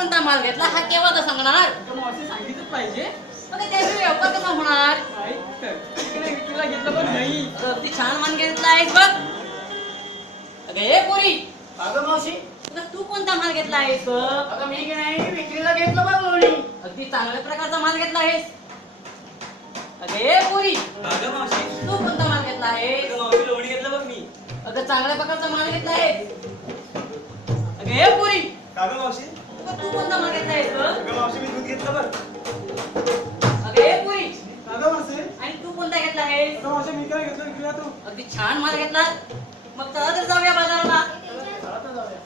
कोणता माल घेतला हा केव्हा तर सांगणार? मावशी सांगितलंच पाहिजे. मग त्यावेळी व्यापार कसा होणार? विक्रीला घेतलं पण नाही. अगदी छान माल घेतला आहेस बघ. अगं हे पोरी, अगं मावशी, तू कोणता माल घेतला आहेस बघ? अगं मी की नाही विक्रीला घेतलं बघ लोणी. अगदी चांगल्या प्रकारचा माल घेतला आहेस. अगं हे पोरी, अगं मावशी, तू कोणता माल घेतला आहेस? अगं मावशी लोणी घेतलं बघ मी. अगं चांगल्या प्रकारचा माल घेतला आहेस. अगं हे पोरी, अगं मावशी, तू कोणता माल घेतला आहेस बघ? अगं मावशी मी दूध घेतलं बघ. अगं हे पोरी, अगं मावशी, आणि तू कोणता घेतला आहेस? अगं मावशी मी काय घेतलं विक्रीला तू? अगदी छान माल घेतला. मग चला तर जाऊया बाजाराला. चला तर जाऊया.